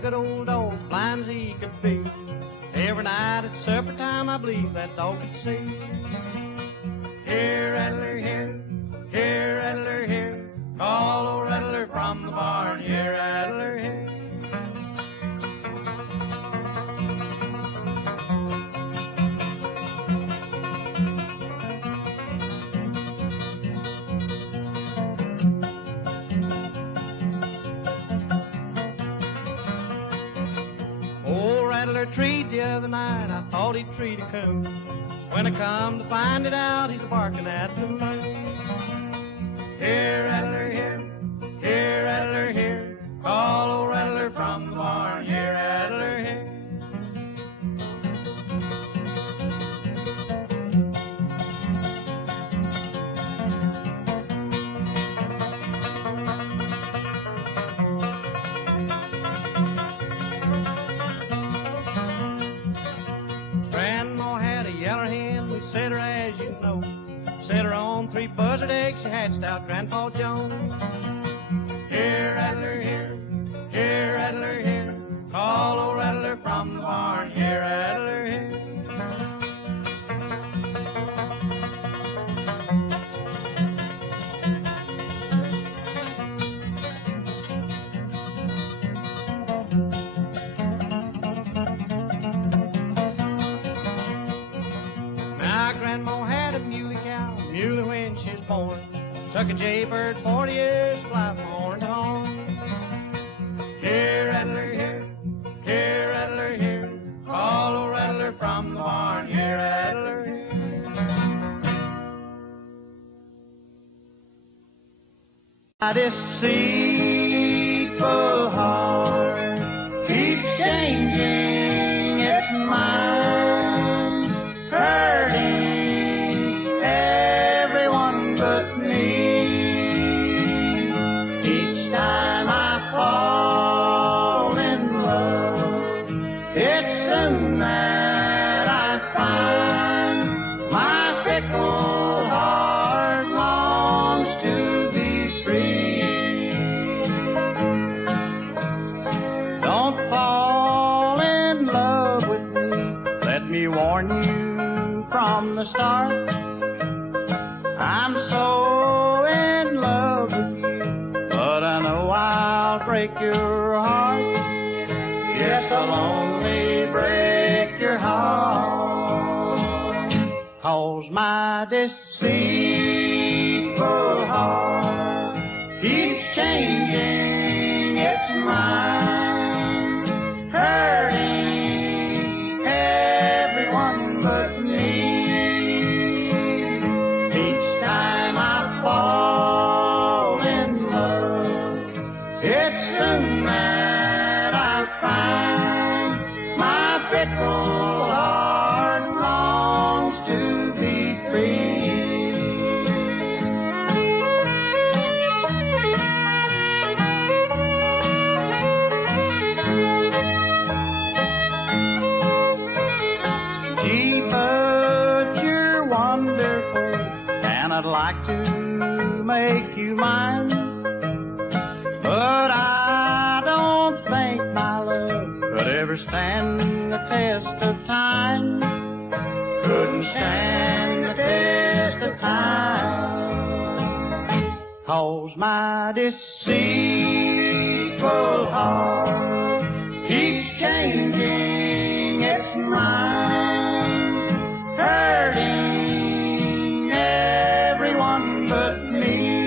good old dog, blind as he could be. Every night at supper time, I believe that dog could see. Here, Rattler, here, here, Rattler, here. Call old Rattler from the barn, here, Rattler, here. Old Rattler treed the other night, I thought he'd treat a coon. When I come to find it out, he's barking at the moon. Here, Rattler, here, here, Rattler, here. Call old Rattler from the barn, here, Rattler, here. Grandma had a yeller hen, we set her as you know. Set her on 3 buzzard eggs, she hatched out Grandpa Jones. Here, Rattler, here, here, Rattler, here. Call old Rattler from the barn, here, Rattler, here. Now, Grandma had a muley cow, muley when she was born. Took a jaybird 40 years to fly from horn to horn. Here, Rattler, here, here, Rattler, here. Call old Rattler from the barn, here, Rattler, here. My deceitful heart keeps changing its mind, hurting everyone but me. Each time I fall in love, it's soon that I find my fickle heart longs to be free. Don't fall in love with me, let me warn you from the start. I'm so in love with you, but I know I'll break your heart. Yes, I'll only break your heart. 'Cause my deceitful heart keeps changing its mind, hurting everyone but me. Each time I fall in love, it's soon that I find my fickle heart longs to be free. Gee, but you're wonderful, and I'd like to make you mine, but I don't think my love could ever stand the test of time. Couldn't stand the test of time. 'Cause my deceitful heart keeps changing its mind, hurting everyone but me.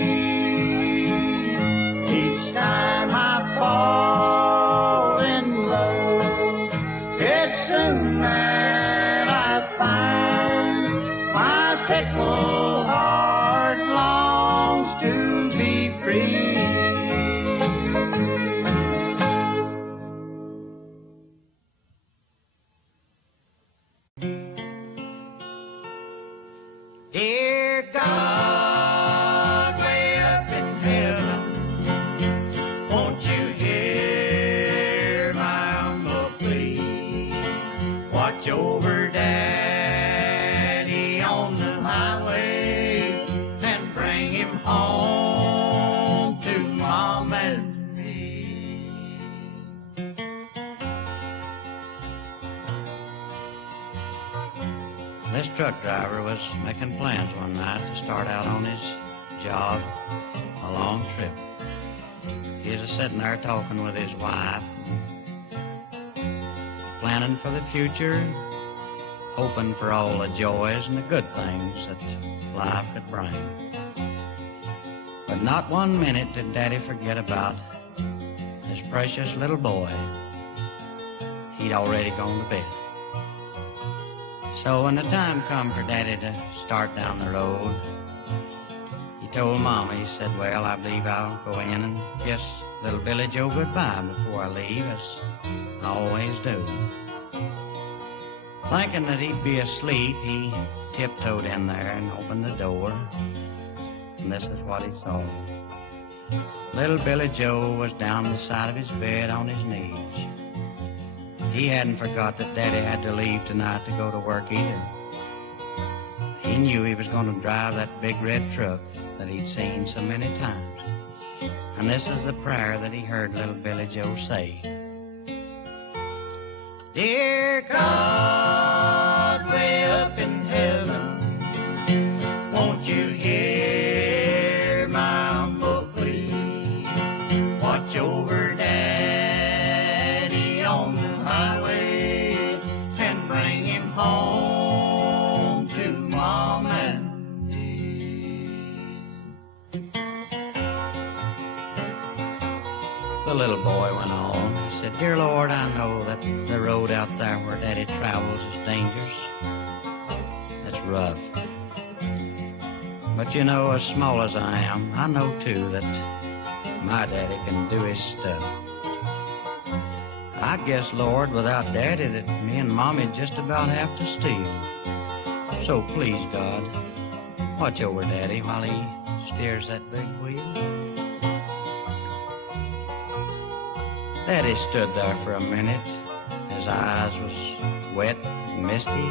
Each time I fall in love, it's soon that I find my fickle heart longs to be free. Dear God, way up in heaven, won't you hear my humble plea? Watch over Daddy on the highway and bring him home to Mom and me. truck driver was making plans one night to start out on his job, a long trip. He was sitting there talking with his wife, planning for the future, hoping for all the joys and the good things that life could bring. But not 1 minute did Daddy forget about his precious little boy. He'd already gone to bed. So when the time come for Daddy to start down the road, he told Mama, he said, well, I believe I'll go in and kiss little Billy Joe goodbye before I leave, as I always do. Thinking that he'd be asleep, he tiptoed in there and opened the door, and this is what he saw. Little Billy Joe was down the side of his bed on his knees. He hadn't forgot that Daddy had to leave tonight to go to work either. He knew he was going to drive that big red truck that he'd seen so many times. And this is the prayer that he heard little Billy Joe say. Dear God, way up in heaven, won't you hear my humble plea? Watch over Daddy on the highway and bring him home to Mom and me. The little boy went on. He said, Dear Lord, I know that the road out there where Daddy travels is dangerous. It's rough. But you know, as small as I am, I know too that my Daddy can do his stuff. I guess, Lord, without Daddy, that me and Mommy just about have to steal. So please, God, watch over Daddy while he steers that big wheel. Daddy stood there for a minute. His eyes was wet and misty.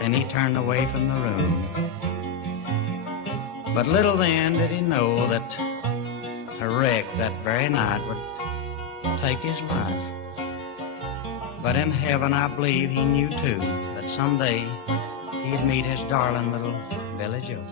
Then he turned away from the room. But little then did he know that a wreck that very night would take his life. But in heaven I believe he knew too that someday he'd meet his darling little Billy Joe.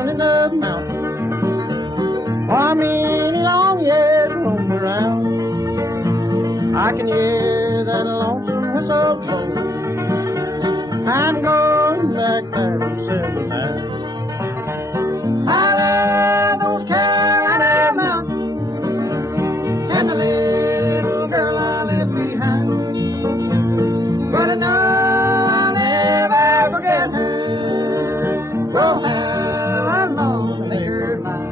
down in the mountains. While many long years roam around, I can hear that lonesome whistle blow. I'm going back there to settle down. I love those Carolina mountains and the little girl I left behind. But I know I'll never forget her. Oh, how I long to make her mine.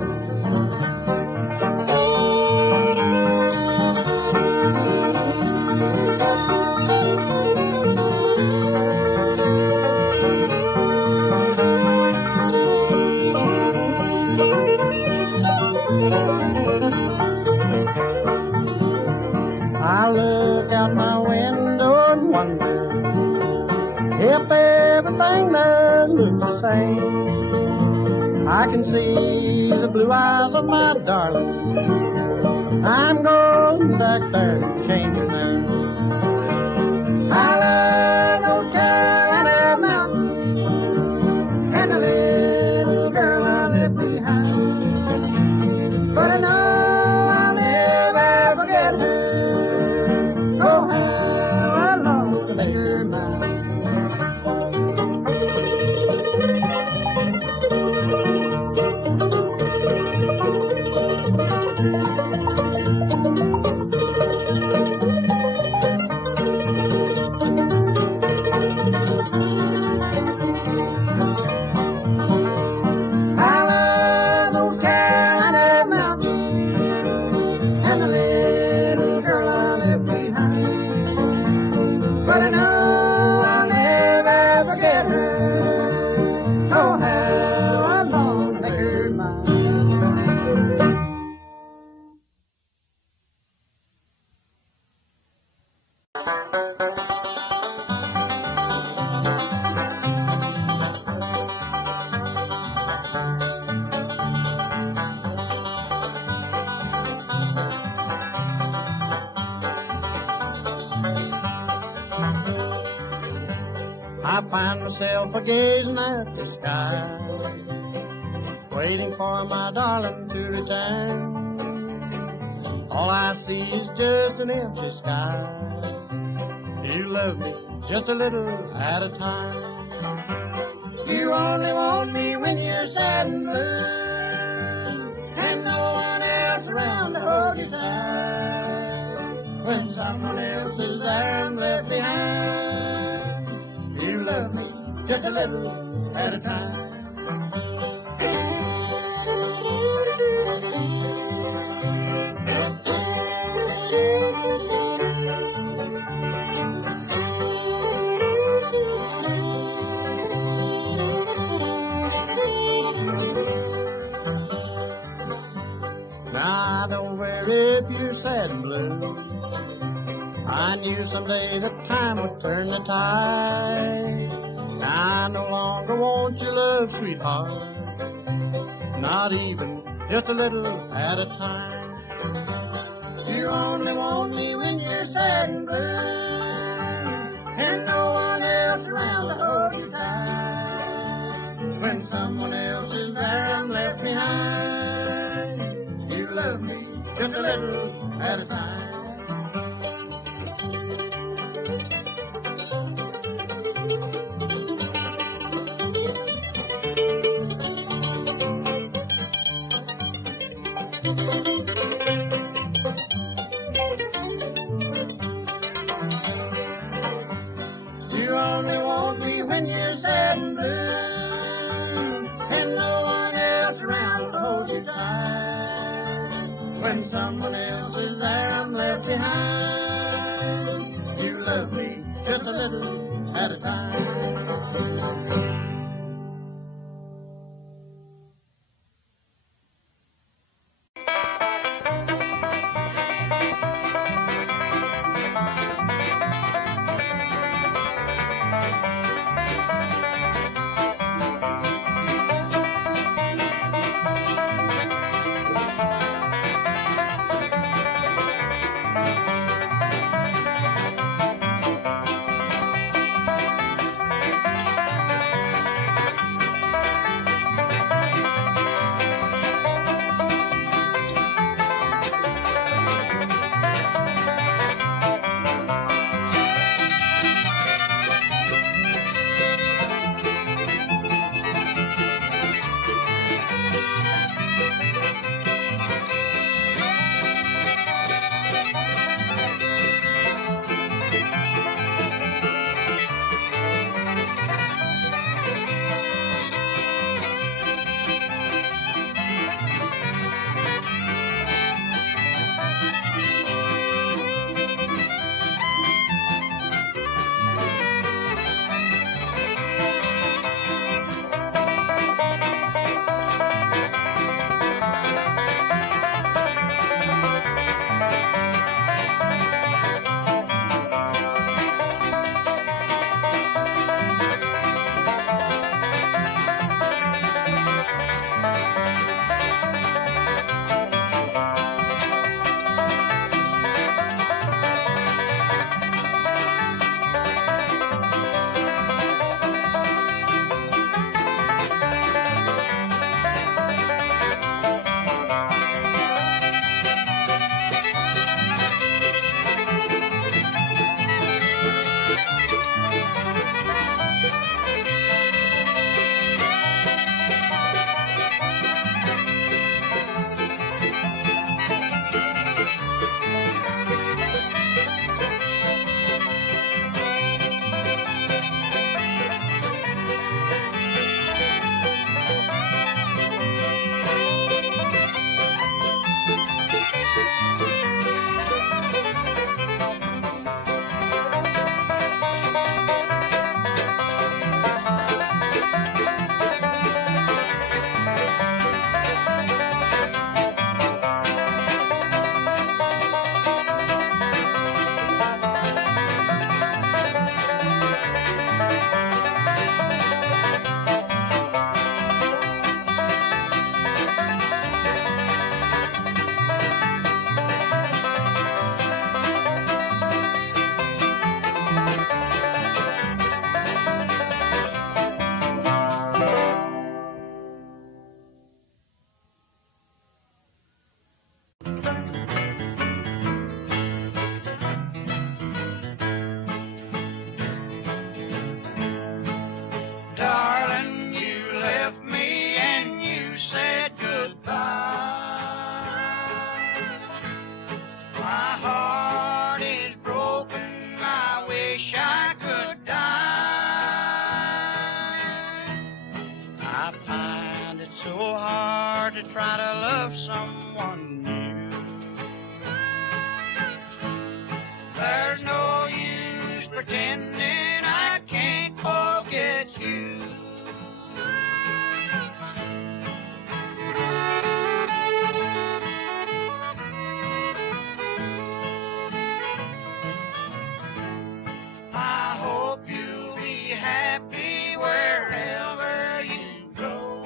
I look out my window and wonder if everything there looks the same. I can see the blue eyes of my darling. I'm going back there to change her name. I love those Carolina mountains and the little girl I left behind. But I know I'll never forget her. Oh, how I long to make her mine. I find myself a-gazing at the sky, waiting for my darling to return. All I see is just an empty sky. You love me just a little at a time. You only want me when you're sad and blue, and no one else around to hold you tight. When someone else is there and left behind, you love me just a little at a time. Now I don't worry if you're sad and blue. I knew someday that time would turn the tide. Now I no longer want your love, sweetheart, not even just a little at a time. You only want me when you're sad and blue, and no one else around to hold you tight. When someone else is there I'm left behind, you love me just a little at a time. You only want me when you're sad and blue, and no one else around to hold you tight. When someone else is there I'm left behind, you love me just a little at a time. hard to try to love someone new. There's no use pretending I can't forget you. I hope you'll be happy wherever you go.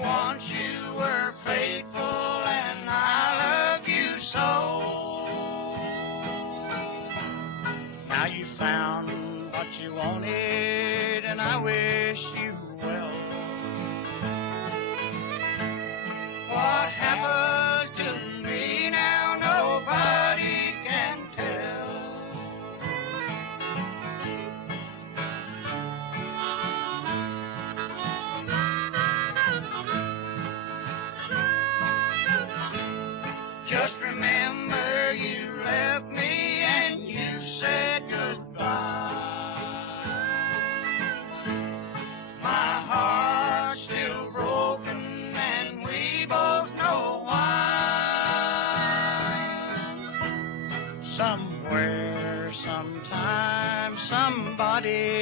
Once you were faithful and I love you so. Now you found what you wanted and I wish you well. What happens to me now nobody can tell. Just remember you left me and you said goodbye. My heart's still broken and we both know why. Somewhere, sometime, somebody